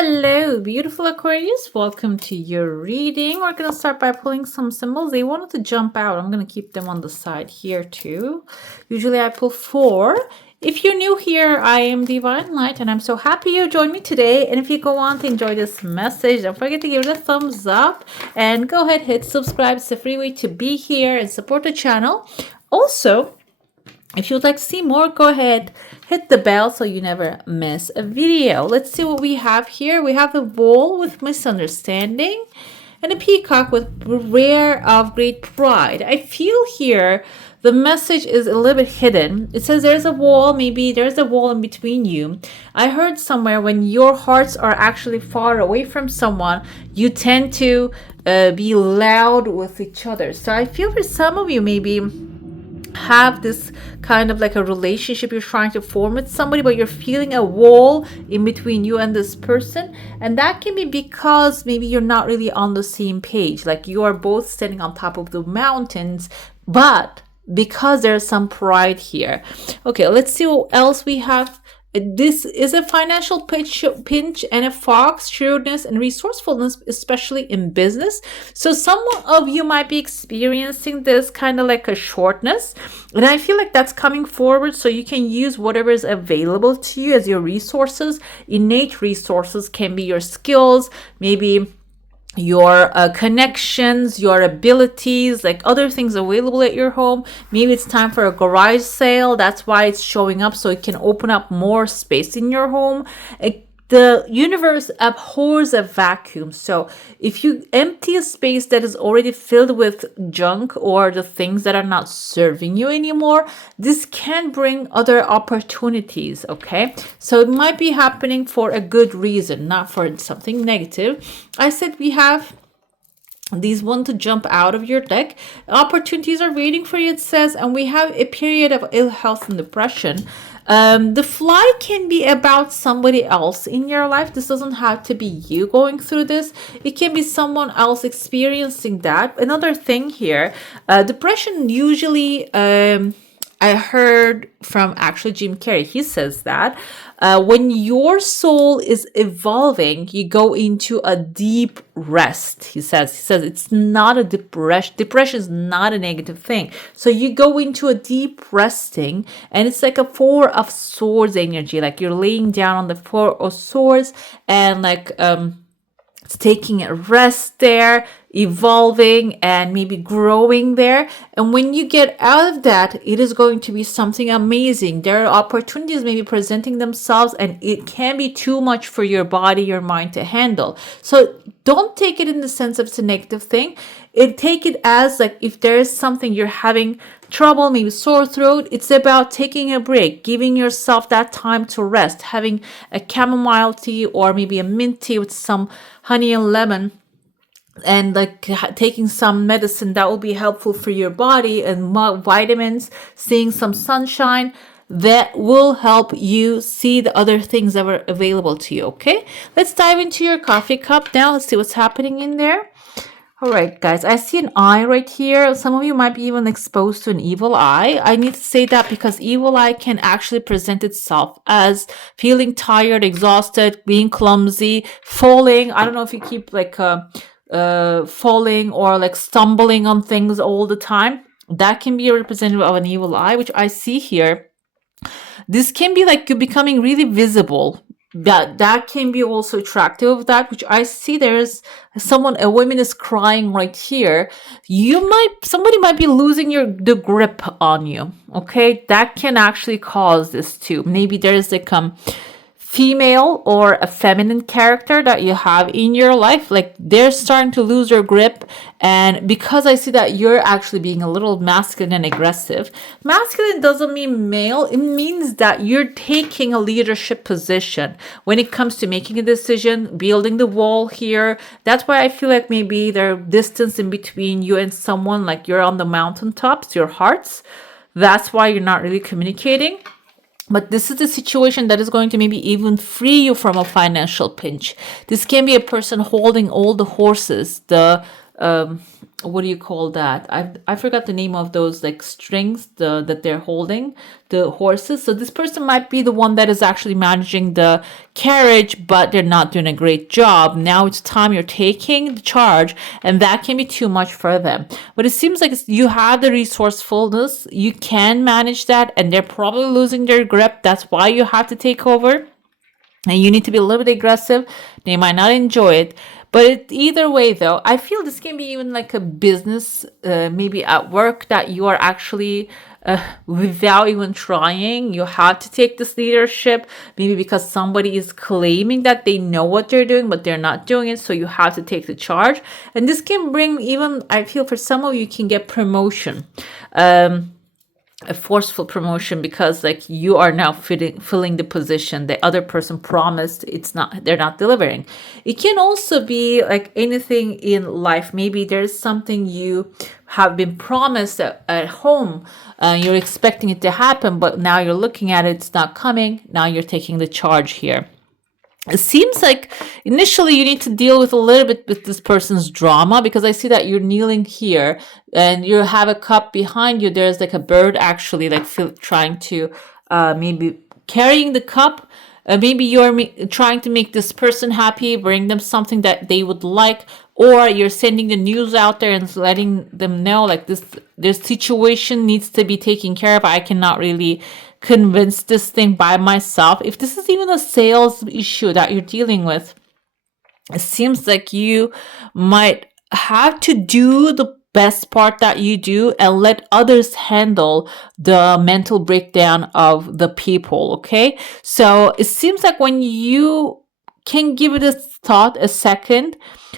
Hello, beautiful Aquarius. Welcome to your reading. We're going to start by pulling some symbols. They wanted to jump out. I'm going to keep them on the side here too. Usually I pull 4. If you're new here, I am Divine Light and I'm so happy you joined me today. And if you go on to enjoy this message, don't forget to give it a thumbs up and go ahead, hit subscribe. It's a free way to be here and support the channel. Also, if you would like to see more, go ahead, hit the bell so you never miss a video. Let's see what we have here. We have the Wall with misunderstanding and a Peacock with beware of great pride. I feel here the message is a little bit hidden. It says there's a wall, maybe there's a wall in between you. I heard somewhere when your hearts are actually far away from someone, you tend to be loud with each other. So I feel for some of you maybe have this kind of like a relationship you're trying to form with somebody, but you're feeling a wall in between you and this person, and that can be because maybe you're not really on the same page, like you are both standing on top of the mountains, but because there's some pride here. Okay, let's see what else we have. This is a financial pinch and a fox, shrewdness and resourcefulness, especially in business. So some of you might be experiencing this kind of like a shortness. And I feel like that's coming forward so you can use whatever is available to you as your resources. Innate resources can be your skills, maybe your connections, your abilities, like other things available at your home. Maybe it's time for a garage sale. That's why it's showing up, so it can open up more space in your home. The universe abhors a vacuum. So if you empty a space that is already filled with junk or the things that are not serving you anymore, this can bring other opportunities, okay? So it might be happening for a good reason, not for something negative. I said we have these want to jump out of your deck. Opportunities are waiting for you, it says, and we have a period of ill health and depression. The fly can be about somebody else in your life. This doesn't have to be you going through this. It can be someone else experiencing that. Another thing here, depression usually, I heard from actually Jim Carrey, he says that when your soul is evolving, you go into a deep rest. He says it's not a depression. Depression is not a negative thing. So you go into a deep resting, and it's like a 4 of Swords energy. Like you're laying down on the 4 of Swords and like taking a rest there, evolving and maybe growing there. And when you get out of that, it is going to be something amazing. There are opportunities maybe presenting themselves, and it can be too much for your body, your mind to handle. So don't take it in the sense of it's a negative thing. Take it as like if there is something you're having trouble, maybe sore throat, it's about taking a break, giving yourself that time to rest, having a chamomile tea or maybe a mint tea with some honey and lemon, and like taking some medicine that will be helpful for your body, and vitamins, seeing some sunshine that will help you see the other things that are available to you. Okay, let's dive into your coffee cup now. Let's see what's happening in there. All right, guys, I see an eye right here. Some of you might be even exposed to an evil eye. I need to say that because evil eye can actually present itself as feeling tired, exhausted, being clumsy, falling. I don't know if you keep like falling or like stumbling on things all the time. That can be a representative of an evil eye, which I see here. This can be like you becoming really visible. That can be also attractive of that, which I see there's a woman is crying right here. Somebody might be losing the grip on you. Okay, that can actually cause this too. Maybe there's like female or a feminine character that you have in your life, like they're starting to lose their grip. And because I see that you're actually being a little masculine and aggressive. Masculine doesn't mean male. It means that you're taking a leadership position when it comes to making a decision, building the wall here. That's why I feel like maybe there's distance in between you and someone, like you're on the mountaintops, your hearts. That's why you're not really communicating. But this is the situation that is going to maybe even free you from a financial pinch. This can be a person holding all the horses, the what do you call that? I forgot the name of those like strings that they're holding, the horses. So this person might be the one that is actually managing the carriage, but they're not doing a great job. Now it's time you're taking the charge, and that can be too much for them. But it seems like you have the resourcefulness, you can manage that, and they're probably losing their grip. That's why you have to take over. And you need to be a little bit aggressive. They might not enjoy it. But either way, though, I feel this can be even like a business, maybe at work, that you are actually, without even trying, you have to take this leadership. Maybe because somebody is claiming that they know what they're doing, but they're not doing it. So you have to take the charge. And this can bring even, I feel for some of you, can get promotion. A forceful promotion, because like you are now filling the position the other person promised. They're not delivering. It can also be like anything in life. Maybe there's something you have been promised at home, you're expecting it to happen, but now you're looking at it, it's not coming. Now you're taking the charge here. It seems like initially you need to deal with a little bit with this person's drama, because I see that you're kneeling here and you have a cup behind you. There's like a bird actually like trying to maybe carrying the cup. Maybe you're trying to make this person happy, bring them something that they would like, or you're sending the news out there and letting them know like this situation needs to be taken care of. I cannot really convince this thing by myself. If this is even a sales issue that you're dealing with, it seems like you might have to do the best part that you do and let others handle the mental breakdown of the people. Okay, so it seems like when you can give it a thought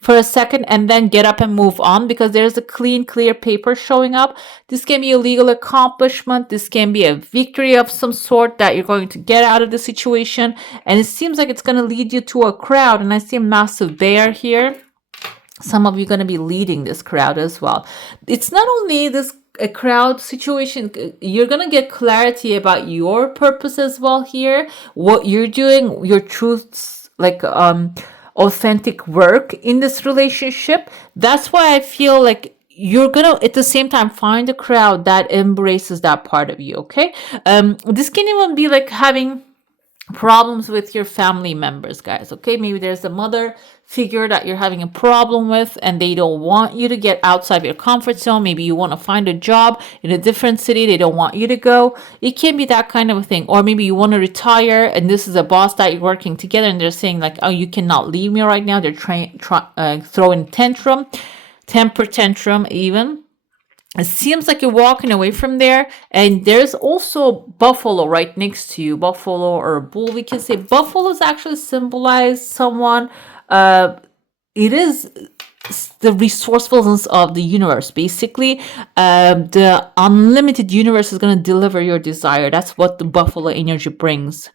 for a second and then get up and move on, because there's a clear paper showing up. This can be a legal accomplishment. This can be a victory of some sort that you're going to get out of the situation. And it seems like it's going to lead you to a crowd. And I see a massive bear here. Some of you are going to be leading this crowd as well. It's not only a crowd situation, you're going to get clarity about your purpose as well here, what you're doing, your truths, like authentic work in this relationship. That's why I feel like you're gonna at the same time find a crowd that embraces that part of you. Okay, this can even be like having problems with your family members, guys. Okay, maybe there's a mother figure that you're having a problem with and they don't want you to get outside of your comfort zone. Maybe you want to find a job in a different city, they don't want you to go. It can be that kind of a thing. Or maybe you want to retire and this is a boss that you're working together and they're saying like, oh, you cannot leave me right now. They're throwing temper tantrum even. It seems like you're walking away from there, and there's also buffalo right next to you. Buffalo or a bull, we can say. Buffaloes actually symbolize someone. It is the resourcefulness of the universe. Basically, the unlimited universe is going to deliver your desire. That's what the buffalo energy brings.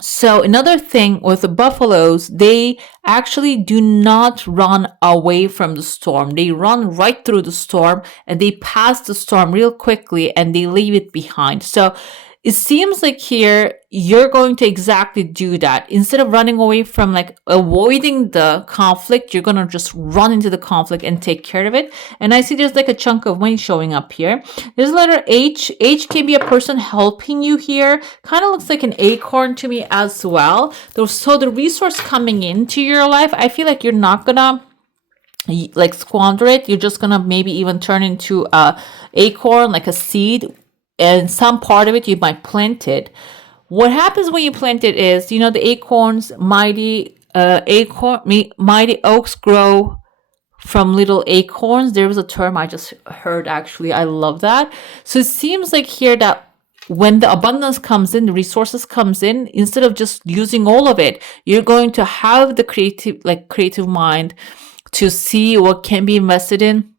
So another thing with the buffaloes, they actually do not run away from the storm. They run right through the storm and they pass the storm real quickly and they leave it behind. So it seems like here you're going to exactly do that. Instead of running away from like avoiding the conflict, you're going to just run into the conflict and take care of it. And I see there's like a chunk of money showing up here. There's a letter H. H can be a person helping you here. Kind of looks like an acorn to me as well. So the resource coming into your life, I feel like you're not going to like squander it. You're just going to maybe even turn into a acorn, like a seed. And some part of it you might plant it. What happens when you plant it is, the acorns, mighty oaks grow from little acorns. There was a term I just heard actually. I love that. So it seems like here that when the abundance comes in, the resources comes in, instead of just using all of it, you're going to have the creative mind to see what can be invested in.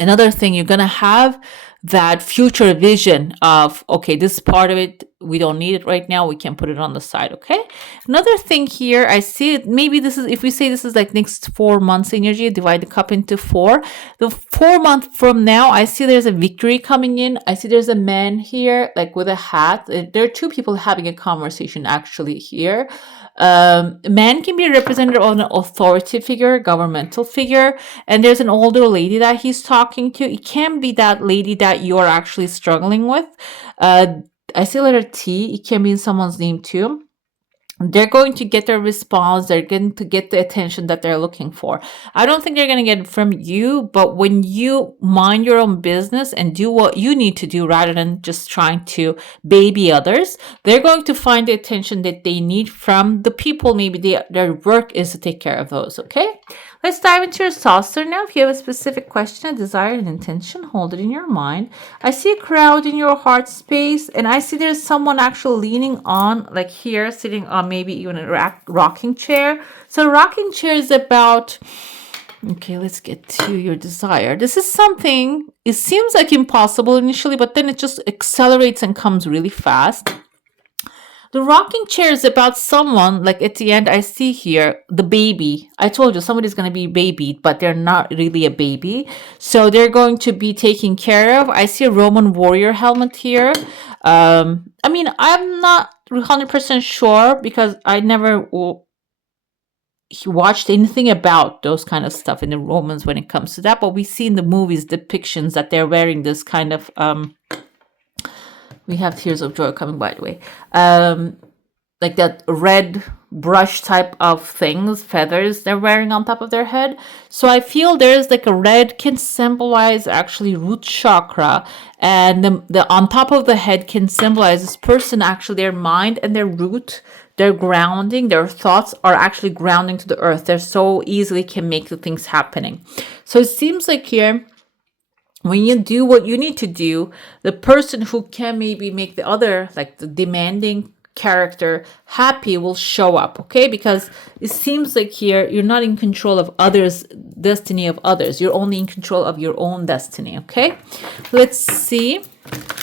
Another thing, you're going to have that future vision of, okay, this part of it we don't need it right now, we can put it on the side. Okay, another thing here, I see it, maybe this is, if we say this is like next 4 months energy, divide the cup into 4, the 4 month from now, I see there's a victory coming in. I see there's a man here like with a hat. There are two people having a conversation actually here. Man can be a representative of an authority figure, governmental figure, and there's an older lady that he's talking to. It can be that lady that you're actually struggling with. I see letter T. It can be in someone's name too. They're going to get their response. They're going to get the attention that they're looking for. I don't think they're going to get it from you, but when you mind your own business and do what you need to do rather than just trying to baby others, they're going to find the attention that they need from the people. Maybe their work is to take care of those, okay? Let's dive into your saucer now. If you have a specific question, a desire, an intention, hold it in your mind. I see a crowd in your heart space, and I see there's someone actually leaning on, like here, sitting on maybe even a rocking chair. So rocking chair is about, okay, let's get to your desire. This is something, it seems like impossible initially, but then it just accelerates and comes really fast. The rocking chair is about someone, like at the end, I see here, the baby. I told you somebody's going to be babied, but they're not really a baby. So they're going to be taken care of. I see a Roman warrior helmet here. I mean, I'm not 100% sure because I never watched anything about those kind of stuff in the Romans when it comes to that. But we see in the movies depictions that they're wearing this kind of... we have tears of joy coming, by the way. Like that red brush type of things, feathers they're wearing on top of their head. So I feel there's like a red can symbolize actually root chakra, and the on top of the head can symbolize this person, actually their mind and their root, their grounding, their thoughts are actually grounding to the earth. They're so easily can make the things happening. So it seems like here, when you do what you need to do, the person who can maybe make the other, like the demanding character, happy will show up, okay? Because it seems like here you're not in control of others' destiny of others. You're only in control of your own destiny, okay? Let's see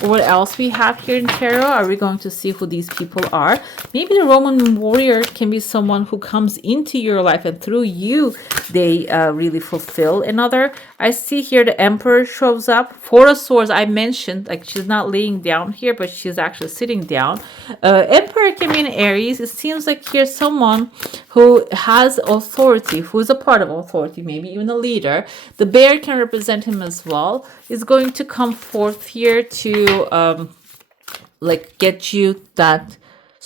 what else we have here in tarot. Are we going to see who these people are? Maybe the Roman warrior can be someone who comes into your life and through you they really fulfill another. I see here the Emperor shows up. Four of Swords, I mentioned, like she's not laying down here, but she's actually sitting down. Emperor can be in Aries. It seems like here's someone who has authority, who is a part of authority, maybe even a leader. The bear can represent him as well. Is going to come forth here to like get you that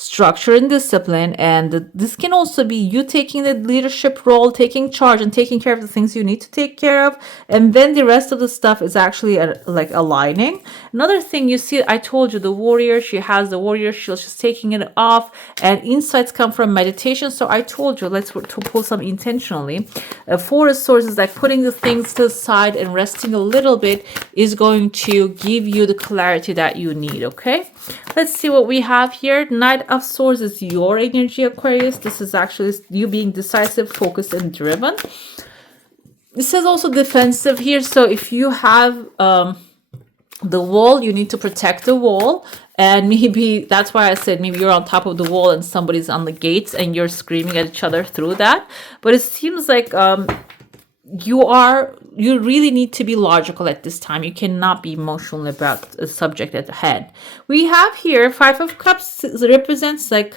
structure and discipline, and this can also be you taking the leadership role, taking charge and taking care of the things you need to take care of, and then the rest of the stuff is actually like aligning. Another thing you see, I told you the warrior, she has the warrior shield, she's taking it off, and insights come from meditation. So I told you let's to pull some intentionally. Four of Swords is like putting the things to the side and resting a little bit is going to give you the clarity that you need. Okay, let's see what we have here. Knight of Swords is your energy, Aquarius. This is actually you being decisive, focused, and driven. This is also defensive here. So if you have the wall, you need to protect the wall. And maybe that's why I said maybe you're on top of the wall and somebody's on the gates and you're screaming at each other through that. But it seems like you really need to be logical at this time. You cannot be emotional about a subject at hand. We have here Five of Cups. It represents like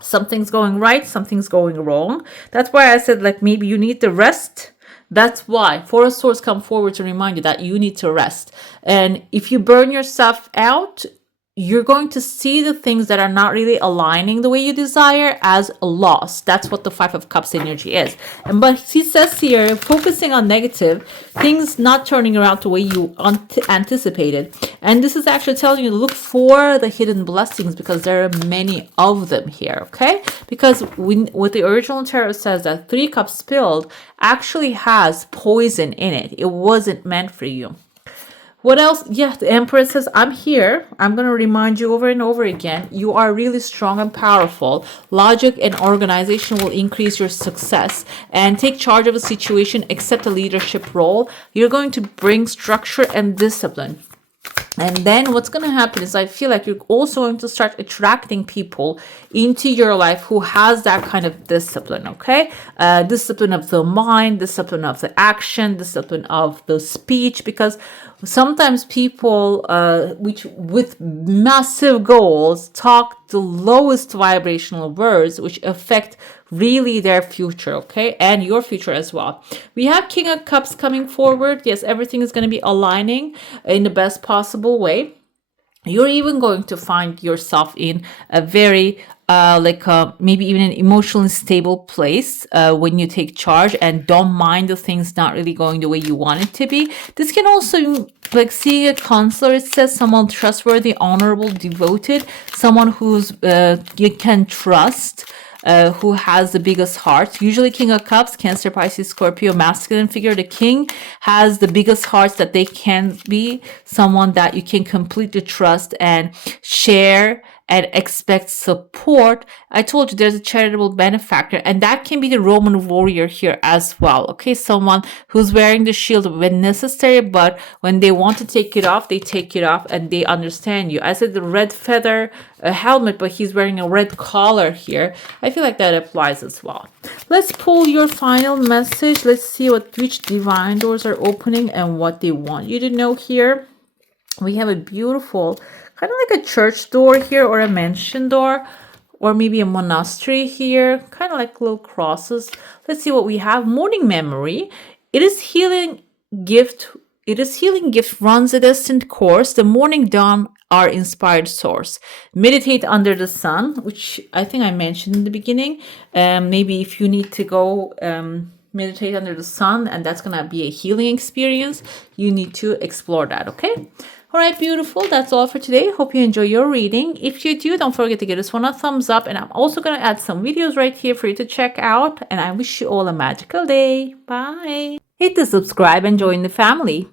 something's going right, something's going wrong. That's why I said like maybe you need to rest. That's why Four of Swords come forward to remind you that you need to rest. And if you burn yourself out, you're going to see the things that are not really aligning the way you desire as a loss. That's what the Five of Cups energy is. But he says here, focusing on negative, things not turning around the way you anticipated. And this is actually telling you to look for the hidden blessings because there are many of them here, okay? Because what the original tarot says that 3 cups spilled actually has poison in it. It wasn't meant for you. What else? Yeah, the Empress says, I'm here. I'm going to remind you over and over again. You are really strong and powerful. Logic and organization will increase your success. And take charge of a situation, accept a leadership role. You're going to bring structure and discipline. And then what's going to happen is I feel like you're also going to start attracting people into your life who has that kind of discipline, okay? Discipline of the mind, discipline of the action, discipline of the speech, because sometimes people which with massive goals talk the lowest vibrational words, which affect really their future, okay, and your future as well. We have King of Cups coming forward. Yes, everything is going to be aligning in the best possible way. You're even going to find yourself in a very maybe even an emotionally stable place when you take charge and don't mind the things not really going the way you want it to be. This can also, like, seeing a counselor, it says someone trustworthy, honorable, devoted, someone who's you can trust, who has the biggest heart. Usually King of Cups, Cancer, Pisces, Scorpio, masculine figure. The king has the biggest hearts that they can be, someone that you can completely trust and share and expect support. I told you there's a charitable benefactor, and that can be the Roman warrior here as well. Okay, someone who's wearing the shield when necessary, but when they want to take it off, they take it off and they understand you. I said the red feather helmet, but he's wearing a red collar here. I feel like that applies as well. Let's pull your final message. Let's see which divine doors are opening and what they want you to know here. We have a beautiful, kind of like a church door here, or a mansion door, or maybe a monastery here, kind of like little crosses. Let's see what we have. Morning memory. It is healing gift. It is healing gift runs a destined course. The morning dawn, our inspired source. Meditate under the sun, which I think I mentioned in the beginning. Maybe if you need to go meditate under the sun, and that's gonna be a healing experience, you need to explore that. Okay. All right, beautiful. That's all for today. Hope you enjoy your reading. If you do, don't forget to give this one a thumbs up. And I'm also going to add some videos right here for you to check out. And I wish you all a magical day. Bye. Hit the subscribe and join the family.